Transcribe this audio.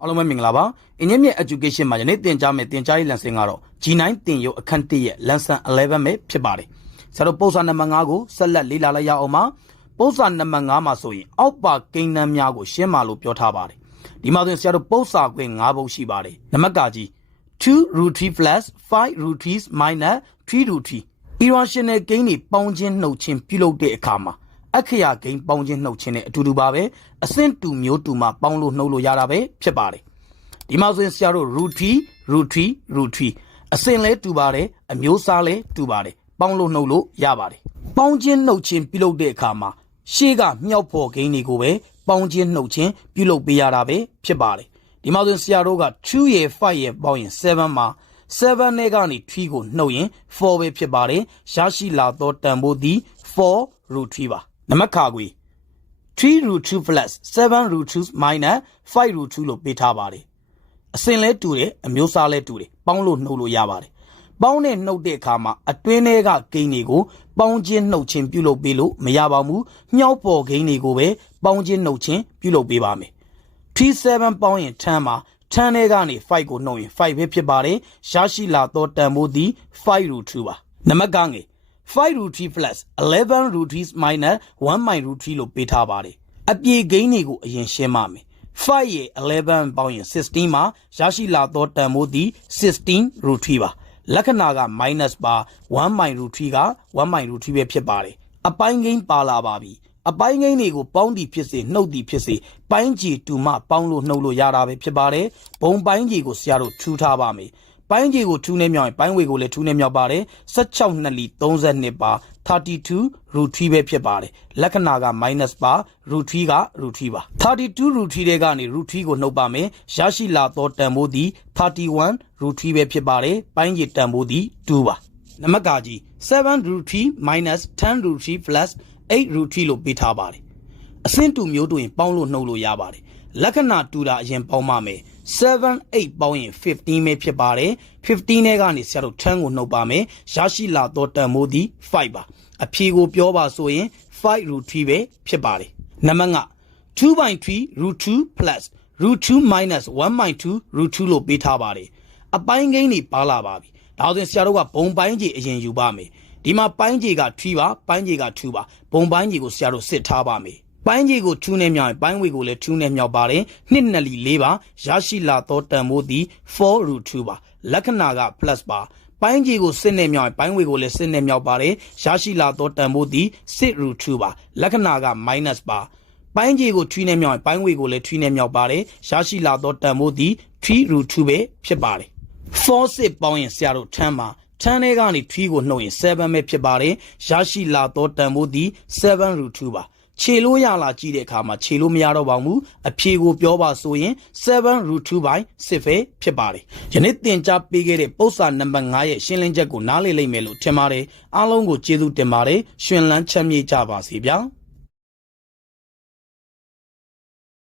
အားလုံးပဲမင်္ဂလာပါအင်းမြင့် education မှာယနေ့သင်ကြားမယ့်သင်ကြားရေး lesson ကတော့ G9 သင်ရိုးအခန်း1ရဲ့ Lesson-11 ပဲဖြစ်ပါတယ်ဆရာတို့ပုံစံနံပါတ်5ကိုဆက်လက်လေ့လာလိုက်ရအောင်ပါပုံစံနံပါတ်5မှာဆိုရင်အောက်ပါကိန်းနှန်းများကိုရှင်းပါလို့ပြောထားပါတယ်ဒီမှာဆိုရင်ဆရာတို့ပုံစံခွင့်5ပုံရှိပါတယ်နံပါတ်ကကြီး 2 root 3 plus 5 root 3 minus 3 root 3 irrational ကိန်းတွေပေါင်းခြင်းနှုတ်ခြင်းပြုလုပ်တဲ့အခါမှာအခရာကိန်းပေါင်းခြင်းနှုတ်ခြင်းနဲ့အတူတူပါပဲအဆင့်တူမျိုးတူမှာပေါင်းလို့နှုတ်လို့ရတာပဲဖြစ်ပါတယ်ဒီမှာဆိုရင်ဆရာတို့ root 3 root 3 root 3အဆင့်လဲတူပါတယ်အမျိုးအစားလဲတူပါတယ်ပေါင်းလို့နှုတ်လို့ရပါတယ်ပေါင်းခြင်းနှုတ်ခြင်းပြုလုပ်တဲ့အခါမှာရှေ့ကမြောက်ဖော်ကိန်းတွေကိုပဲပေါင်းခြင်းနှုတ်ခြင်းပြုလုပ်ပေးရတာပဲဖြစ်ပါတယ်ဒီမှာဆိုရင်ဆရာတို့က2ရဲ့5ရဲ့ပေါင်းရင်7မှာ7နဲ့ကနေ3ကိုနှုတ်ရင်4ပဲဖြစ်ပါတယ်ရရှိလာသောတန်ဖိုးသည်4 root 3ပါနံပါတ်ခါခွေ3 root 2 plus 7 root 2 minus 5 root 2လို့ပေးထားပါတယ်အစင်လဲတူတယ်အမျိုးအစားလဲတူတယ်ပေါင်းလို့နှုတ်လို့ရပါတယ်ပေါင်းနဲ့နှုတ်တဲ့အခါမှာအတွင်းထဲကကိန်းတွေကိုပေါင်းခြင်းနှုတ်ခြင်းပြုလုပ်ပေးလို့မရပါဘူးမြောက်ပေါ်ကိန်းတွေကိုပဲပေါင်းခြင်းနှုတ်ခြင်းပြုလုပ်ပေးပါမယ်37ပေါင်းရင်10မှာ10ထဲကနေ5ကိုနှုတ်ရင်5ပဲဖြစ်ပါတယ်ရရှိလာသောတန်ဖိုးသည်5 root 2ပါနံပါတ်ကငယ်5 root 3 plus 11 root 3 minus 1 minus root 3လို့ပေးထားပါတယ်အပြေကိန်းတွေကိုအရင်ရှင်းပါမယ်5ရဲ့11ပေါင်းရင်16မှာရရှိလာသောတန်ဖိုးသည်16 root 3ပါလက္ခဏာက minus ပါ1 minus root 3က1 minus root 3ပဲဖြစ်ပါတယ်အပိုင်းကိန်းပါလာပါပြီအပိုင်းကိန်းတွေကိုပေါင်းသည်ဖြစ်စေနှုတ်သည်ဖြစ်စေပိုင်းကြီးတူမှပေါင်းလို့နှုတ်လို့ရတာပဲဖြစ်ပါတယ်ဘုံပိုင်းကြီးကိုဆရာတို့ထူထားပါမယ်ပိုင်းကြီးကိုထူးနဲ့မြောက်ရင်ပိုင်းဝေကိုလည်းထူးနဲ့မြောက်ပါတယ်16နှစ်လီ32ပါ32 root 3ပဲဖြစ်ပါတယ်လက္ခဏာက minus ပါ root 3က root 3ပါ32 root 3တဲ့ကနေ root 3ကိုနှုတ်ပါမယ်ရရှိလာသောတန်ဖိုးသည်31 root 3ပဲဖြစ်ပါတယ်ပိုင်းကြီးတန်ဖိုးသည်2ပါနံပါတ်ကကြီး7 root 3 minus 10 root 3 plus 8 root 3လို့ပေးထားပါတယ်အဆင့်တူမျိုးတူရင်ပေါင်းလို့နှုတ်လို့ရပါတယ်လက္ခဏာတူတာအရင်ပေါင်းပါမယ်7 8ပေါင်းရင်15ပဲဖြစ်ပါတယ်15နဲ့ကနေဆရာတို့10ကိုနှုတ်ပါမယ်ရရှိလာသောတန်ဖိုးသည်5ပါအဖြေကိုပြောပါဆိုရင်5 root 3ပဲဖြစ်ပါတယ်နံပါတ်2 2/3 root 2 plus root 2 minus 1/2 root 2လို့ပေးထားပါတယ်အပိုင်းကိန်းတွေပါလာပါပြီဒါဆိုရင်ဆရာတို့ကဘုံပိုင်းကြီးအရင်ယူပါမယ်ဒီမှာပိုင်းကြီးက3ပါပိုင်းကြီးက2ပါဘုံပိုင်းကြီးကိုဆရာတို့စစ်ထားပါမယ်ပိုင်းကြီးကို2နဲ့မြောက်ရင်ပိုင်းဝေကိုလည်း2နဲ့မြောက်ပါတယ်2နှစ်လီ4ပါရရှိလာသောတန်ဖိုးသည်4 root 2ပါလက္ခဏာက plus ပါပိုင်းကြီးကိုစစ်နဲ့မြောက်ရင်ပိုင်းဝေကိုလည်းစစ်နဲ့မြောက်ပါတယ်ရရှိလာသောတန်ဖိုးသည်6 root 2ပါလက္ခဏာက minus ပါပိုင်းကြီးကို3နဲ့မြောက်ရင်ပိုင်းဝေကိုလည်း3နဲ့မြောက်ပါတယ်ရရှိလာသောတန်ဖိုးသည်3 root 2ပဲဖြစ်ပါတယ်4 6ပေါင်းရင်ဆရာတို့10ပါ10ထဲကနေ3ကိုနှုတ်ရင်7ပဲဖြစ်ပါတယ်ရရှိလာသောတန်ဖိုးသည်7 root 2ပါခြေလို့ရလာကြည့်တဲ့အခါမှာခြေလို့မရတော့ပါဘူးအဖြေကိုပြောပါဆိုရင်7 root 2 by 6ပဲဖြစ်ပါတယ်ယနေ့သင်ကြားပေးခဲ့တဲ့ပု္ပ္ပာနံပါတ်5ရဲ့ရှင်းလင်းချက်ကိုနားလည်လိမ့်မယ်လို့ထင်ပါတယ်အားလုံးကိုကျေးဇူးတင်ပါတယ်ရှင်လန်းချမ်းမြေ့ကြပါစေဗျာ